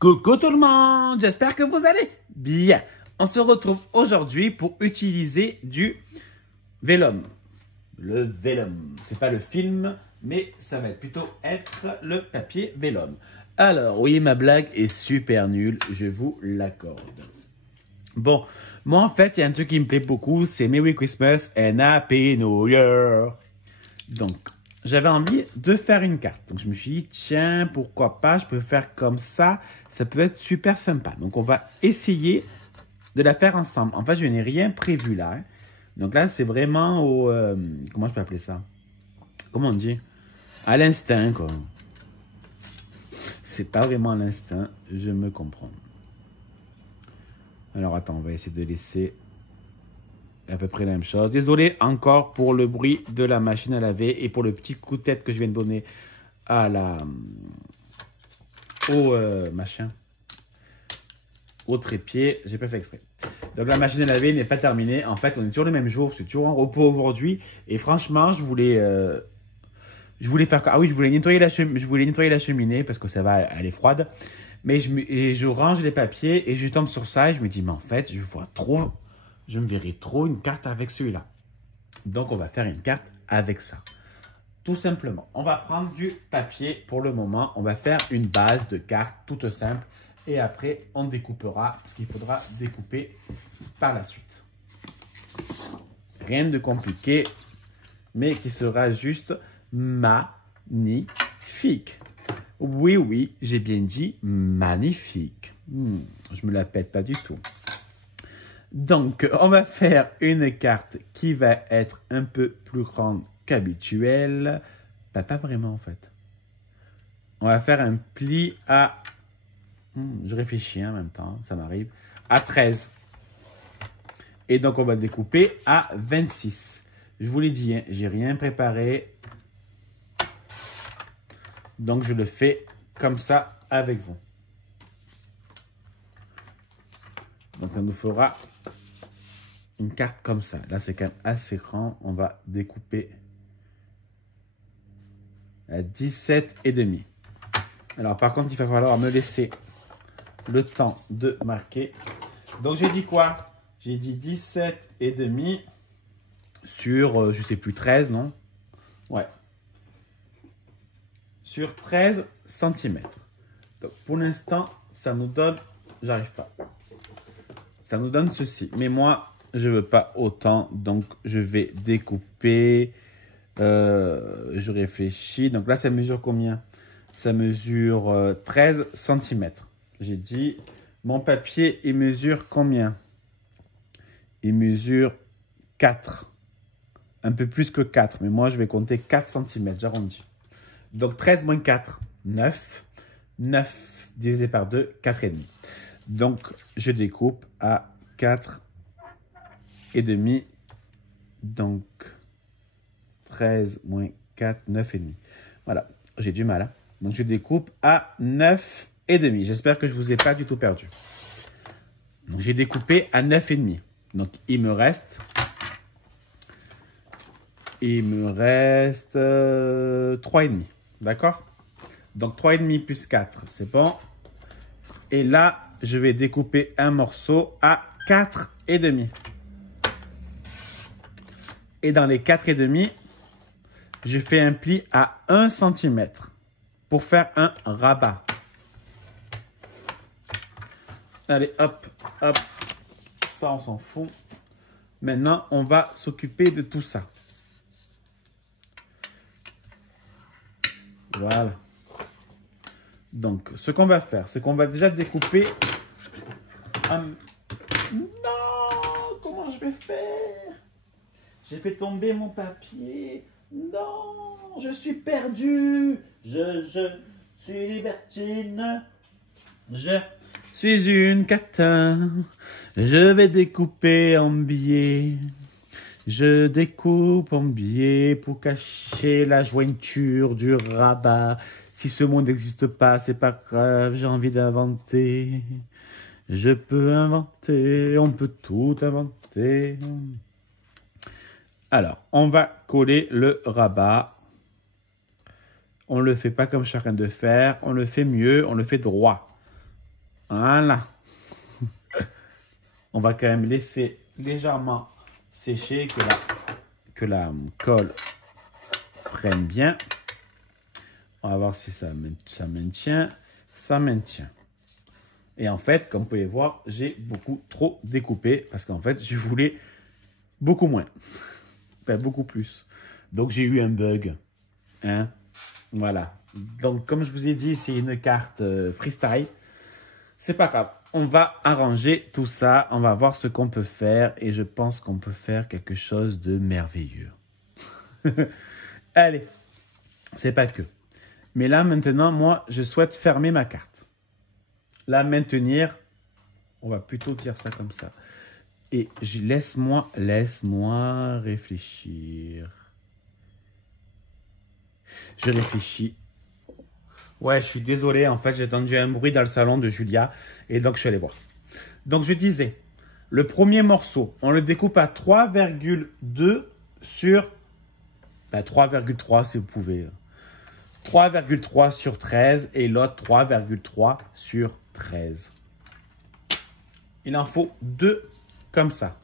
Coucou tout le monde, j'espère que vous allez bien. On se retrouve aujourd'hui pour utiliser du vélum. Le vélum, c'est pas le film, mais ça va plutôt être le papier vélum. Alors oui, ma blague est super nulle, je vous l'accorde. Bon, moi en fait, il y a un truc qui me plaît beaucoup, c'est Merry Christmas and Happy New Year. Donc, j'avais envie de faire une carte. Donc, je me suis dit, tiens, pourquoi pas, je peux faire comme ça peut être super sympa. Donc, on va essayer de la faire ensemble. En fait, je n'ai rien prévu là. Hein. Donc là, c'est vraiment au... comment je peux appeler ça? Comment on dit? À l'instinct, quoi. C'est pas vraiment à l'instinct, je me comprends. Alors, attends, on va essayer de laisser à peu près la même chose. Désolé encore pour le bruit de la machine à laver et pour le petit coup de tête que je viens de donner à au trépied. J'ai pas fait exprès. Donc la machine à laver n'est pas terminée. En fait, on est toujours le même jour. Je suis toujours en repos aujourd'hui. Et franchement, je voulais faire... Ah oui, je voulais nettoyer la cheminée parce que ça va, elle est froide. Mais je range les papiers et je tombe sur ça et je me dis, mais en fait, je me verrai trop une carte avec celui-là. Donc, on va faire une carte avec ça. Tout simplement. On va prendre du papier pour le moment. On va faire une base de carte toute simple. Et après, on découpera ce qu'il faudra découper par la suite. Rien de compliqué, mais qui sera juste magnifique. Oui, oui, j'ai bien dit magnifique. Je me la pète pas du tout. Donc, on va faire une carte qui va être un peu plus grande qu'habituelle. Pas vraiment, en fait. On va faire un pli à... je réfléchis en même temps, ça m'arrive. À 13. Et donc, on va découper à 26. Je vous l'ai dit, hein, j'ai rien préparé. Donc, je le fais comme ça avec vous. Donc, ça nous fera une carte comme ça. Là, c'est quand même assez grand. On va découper à 17,5. Alors, par contre, il va falloir me laisser le temps de marquer. Donc, j'ai dit quoi? J'ai dit 17,5 sur, je sais plus, 13, non? Ouais. Sur 13 cm. Donc, pour l'instant, ça nous donne... J'arrive pas. Ça nous donne ceci. Mais moi, je veux pas autant. Donc, je vais découper. Je réfléchis. Donc là, ça mesure combien? Ça mesure 13 cm. J'ai dit, mon papier, il mesure combien? Il mesure 4. Un peu plus que 4. Mais moi, je vais compter 4 cm. J'arrondis. Donc, 13 moins 4, 9. 9 divisé par 2, 4,5. Donc, je découpe à 4,5. Donc, 13 moins 4, 9,5. Voilà, j'ai du mal. Hein? Donc, je découpe à 9,5. J'espère que je ne vous ai pas du tout perdu. Donc, j'ai découpé à 9,5. Donc, il me reste 3,5. D'accord? Donc, 3,5 plus 4, c'est bon. Et là, je vais découper un morceau à 4,5. Et dans les 4,5, je fais un pli à 1 cm pour faire un rabat. Allez, hop, hop. Ça, on s'en fout. Maintenant, on va s'occuper de tout ça. Voilà. Donc, ce qu'on va faire, c'est qu'on va déjà découper un... Non! Comment je vais faire? J'ai fait tomber mon papier. Non! Je suis perdu. Je suis libertine. Je suis une catin. Je vais découper en billets. Je découpe en billets pour cacher la jointure du rabat. Si ce monde n'existe pas, c'est pas grave, j'ai envie d'inventer. Je peux inventer, on peut tout inventer. Alors, on va coller le rabat. On ne le fait pas comme chacun de faire, on le fait mieux, on le fait droit. Voilà. On va quand même laisser légèrement sécher, que la colle prenne bien. On va voir si ça maintient. Ça maintient. Et en fait, comme vous pouvez voir, j'ai beaucoup trop découpé parce qu'en fait, je voulais beaucoup moins. Enfin, beaucoup plus. Donc, j'ai eu un bug. Hein? Voilà. Donc, comme je vous ai dit, c'est une carte freestyle. C'est pas grave. On va arranger tout ça. On va voir ce qu'on peut faire. Et je pense qu'on peut faire quelque chose de merveilleux. Allez. C'est pas que. Mais là, maintenant, moi, je souhaite fermer ma carte. La maintenir. On va plutôt dire ça comme ça. Et laisse-moi réfléchir. Je réfléchis. Ouais, je suis désolé. En fait, j'ai entendu un bruit dans le salon de Julia. Et donc, je suis allé voir. Donc, je disais, le premier morceau, on le découpe à 3,2 sur... 3,3 si vous pouvez. 3,3 sur 13 et l'autre 3,3 sur 13. Il en faut 2 comme ça.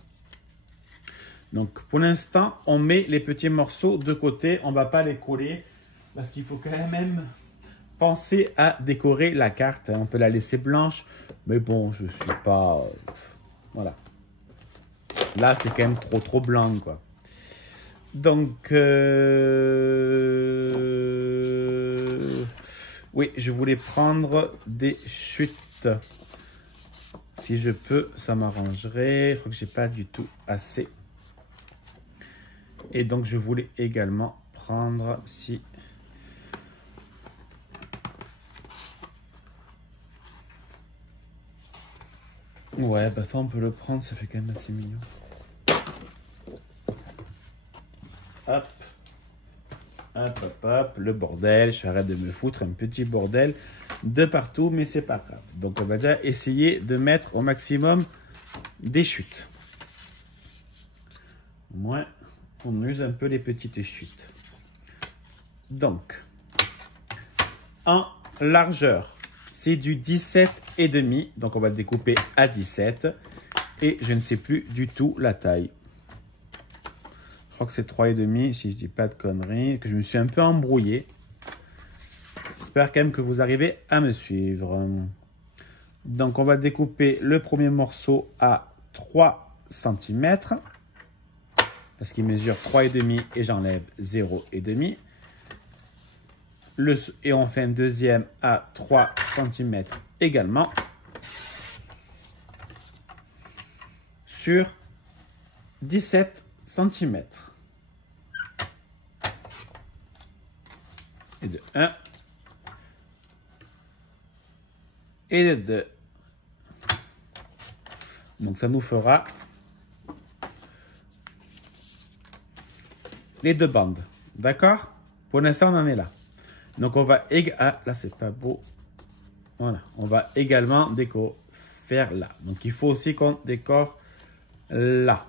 Donc, pour l'instant, on met les petits morceaux de côté. On ne va pas les coller parce qu'il faut quand même penser à décorer la carte. On peut la laisser blanche, mais bon, je ne suis pas... voilà. Là, c'est quand même trop blanc, quoi. Donc, oui, je voulais prendre des chutes. Si je peux, ça m'arrangerait. Je crois que j'ai pas du tout assez. Et donc, je voulais également prendre si... Ouais, bah ça, on peut le prendre. Ça fait quand même assez mignon. Hop. Hop, hop, hop. Le bordel. Je arrête de me foutre un petit bordel de partout, mais c'est pas grave. Donc, on va déjà essayer de mettre au maximum des chutes. Au moins, on use un peu les petites chutes. Donc, en largeur, c'est du 17,5. Donc, on va le découper à 17. Et je ne sais plus du tout la taille. Je crois que c'est 3,5 si je dis pas de conneries. Que je me suis un peu embrouillé. J'espère quand même que vous arrivez à me suivre. Donc, on va découper le premier morceau à 3 cm. Parce qu'il mesure 3,5 et j'enlève 0,5. Et on fait un deuxième à 3 cm également. Sur 17 cm. Et de 1. Et de 2. Donc ça nous fera les 2 bandes. D'accord? Pour l'instant, on en est là. Donc on va... Ah, là, c'est pas beau. Voilà. On va également faire là. Donc il faut aussi qu'on décore là,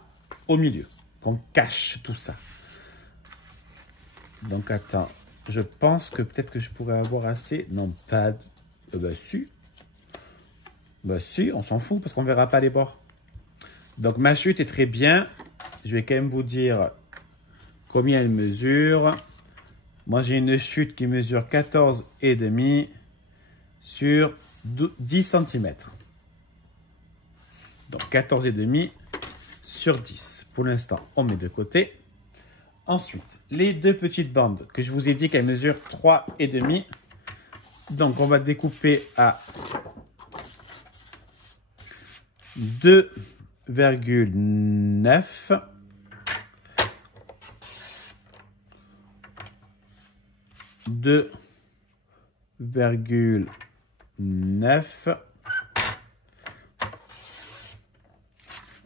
au milieu. Qu'on cache tout ça. Donc attends. Je pense que peut-être que je pourrais avoir assez. Non, pas... bah si. Bah si, on s'en fout parce qu'on ne verra pas les bords. Donc ma chute est très bien. Je vais quand même vous dire combien elle mesure. Moi j'ai une chute qui mesure 14,5 sur 10 cm. Donc 14,5 sur 10. Pour l'instant, on met de côté. Ensuite, les 2 petites bandes que je vous ai dit qu'elles mesurent 3,5. Donc on va découper à 2,9.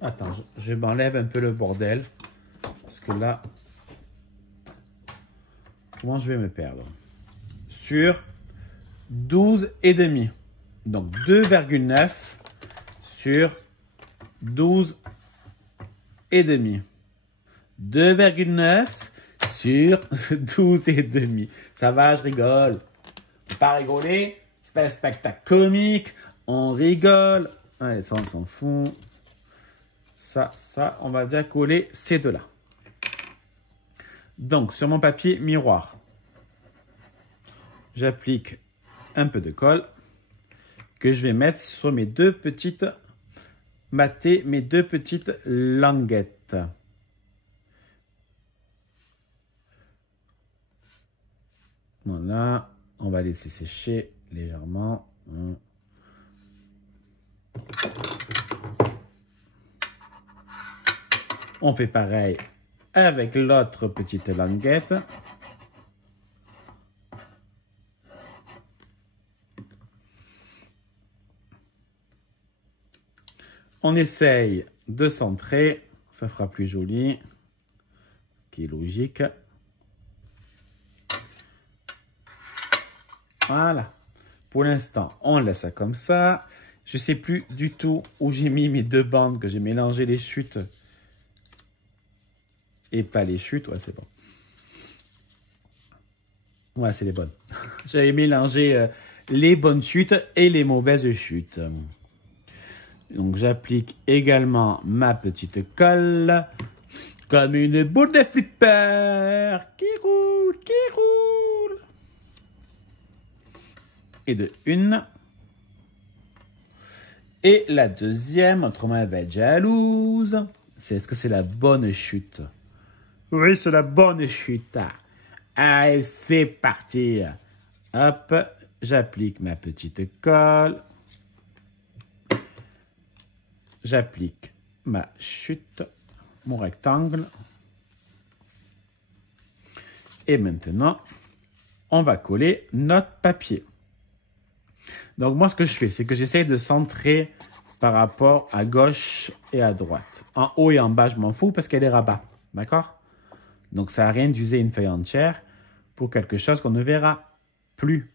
Attends, je m'enlève un peu le bordel. Parce que là, comment je vais me perdre? Sur 12,5. Donc 2,9 sur 12,5. 2,9 sur 12,5. Ça va, je rigole. Faut pas rigoler. C'est pas un spectacle comique. On rigole. Allez, ça, on s'en fout. Ça, on va déjà coller ces deux-là. Donc, sur mon papier miroir, j'applique un peu de colle que je vais mettre sur mes deux petites matées, mes deux petites languettes. Voilà, on va laisser sécher légèrement. On fait pareil avec l'autre petite languette. On essaye de centrer, ça fera plus joli, ce qui est logique. Voilà. Pour l'instant, on laisse ça comme ça. Je ne sais plus du tout où j'ai mis mes deux bandes, que j'ai mélangé les chutes et pas les chutes. Ouais, c'est bon. Ouais, c'est les bonnes. J'avais mélangé les bonnes chutes et les mauvaises chutes. Donc, j'applique également ma petite colle comme une boule de flipper qui roule, qui roule. Et de une. Et la deuxième, autrement elle va être jalouse. Est-ce que c'est la bonne chute? Oui, c'est la bonne chute. Allez, c'est parti. Hop, j'applique ma petite colle. J'applique ma chute, mon rectangle. Et maintenant, on va coller notre papier. Donc moi, ce que je fais, c'est que j'essaye de centrer par rapport à gauche et à droite. En haut et en bas, je m'en fous parce qu'elle est rabat. D'accord? Donc ça n'a rien d'user une feuille entière pour quelque chose qu'on ne verra plus.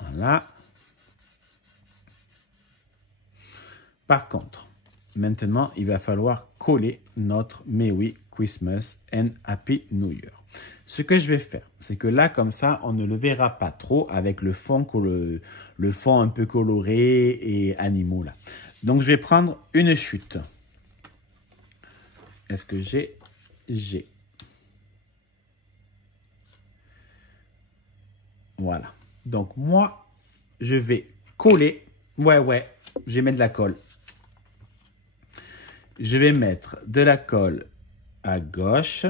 Voilà. Par contre, maintenant, il va falloir coller notre Merry Christmas and Happy New Year. Ce que je vais faire, c'est que là, comme ça, on ne le verra pas trop avec le fond un peu coloré et animaux là. Donc, je vais prendre une chute. Est-ce que j'ai? J'ai. Voilà. Donc, moi, je vais coller. Ouais, je vais mettre de la colle. Je vais mettre de la colle à gauche.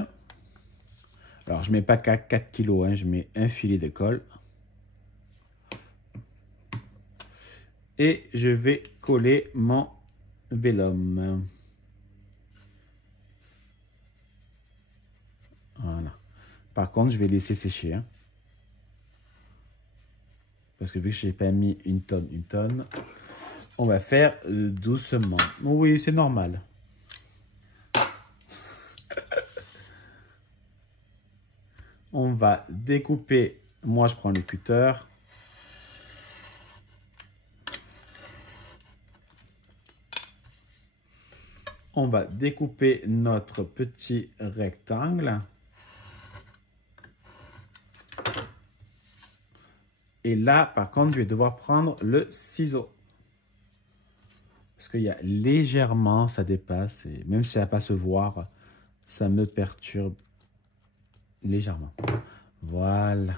Alors, je ne mets pas 4 kg, hein, je mets un filet de colle. Et je vais coller mon vélum. Voilà. Par contre, je vais laisser sécher. Hein, parce que vu que je n'ai pas mis une tonne, on va faire doucement. Oui, c'est normal. On va découper. Moi, je prends le cutter. On va découper notre petit rectangle. Et là, par contre, je vais devoir prendre le ciseau. Parce qu'il y a légèrement, ça dépasse. Et même si ça ne va pas se voir, ça me perturbe légèrement. Voilà.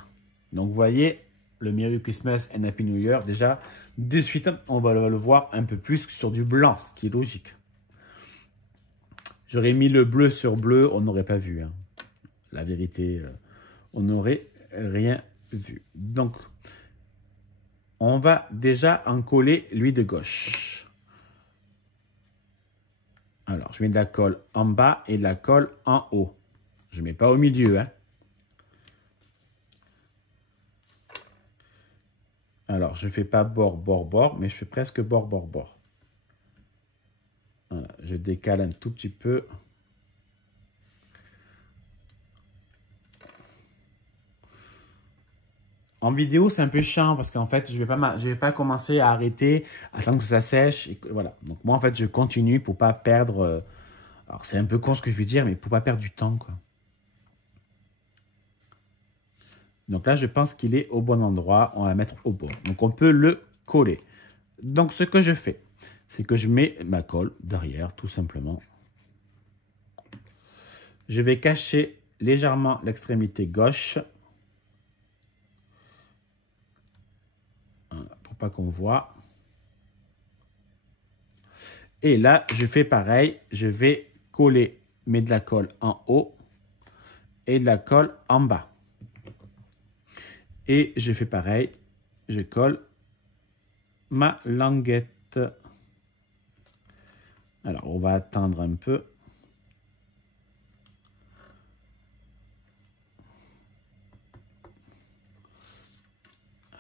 Donc, vous voyez, le Merry Christmas and Happy New Year, déjà, de suite, on va le voir un peu plus sur du blanc, ce qui est logique. J'aurais mis le bleu sur bleu, on n'aurait pas vu. Hein. La vérité, on n'aurait rien vu. Donc, on va déjà en coller lui de gauche. Alors, je mets de la colle en bas et de la colle en haut. Je ne mets pas au milieu. Hein. Alors, je ne fais pas bord, bord, bord, mais je fais presque bord, bord, bord. Voilà, je décale un tout petit peu. En vidéo, c'est un peu chiant parce qu'en fait, je vais pas commencer à arrêter, attendre que ça sèche. Et voilà. Donc moi, en fait, je continue pour pas perdre... alors, c'est un peu con ce que je veux dire, mais pour pas perdre du temps, quoi. Donc là, je pense qu'il est au bon endroit. On va mettre au bord. Donc on peut le coller. Donc, ce que je fais, c'est que je mets ma colle derrière, tout simplement. Je vais cacher légèrement l'extrémité gauche. Voilà, pour pas qu'on voit. Et là, je fais pareil. Je vais coller, mettre de la colle en haut et de la colle en bas. Et je fais pareil. Je colle ma languette. Alors, on va attendre un peu.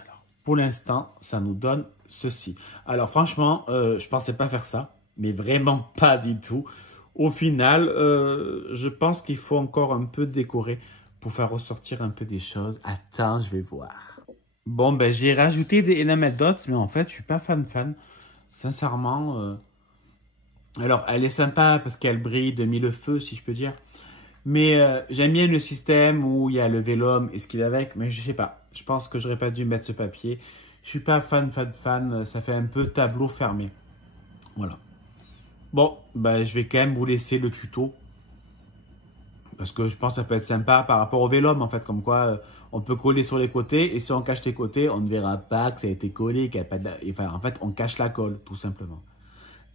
Alors, pour l'instant, ça nous donne ceci. Alors, franchement, je pensais pas faire ça, mais vraiment pas du tout. Au final, je pense qu'il faut encore un peu décorer pour faire ressortir un peu des choses. Attends, je vais voir. Bon, ben, j'ai rajouté des Enamed Dots, mais en fait, je suis pas fan. Sincèrement, alors, elle est sympa parce qu'elle brille de mille feux, si je peux dire. Mais j'aime bien le système où il y a le vélum et ce qu'il y a avec, mais je sais pas. Je pense que j'aurais pas dû mettre ce papier. Je suis pas fan. Ça fait un peu tableau fermé. Voilà. Bon, ben, je vais quand même vous laisser le tuto. Parce que je pense que ça peut être sympa par rapport au vélum, en fait. Comme quoi, on peut coller sur les côtés. Et si on cache les côtés, on ne verra pas que ça a été collé. Qu'il y a pas de Enfin, en fait, on cache la colle, tout simplement.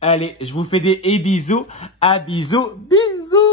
Allez, je vous fais des bisous. À bisous. Bisous.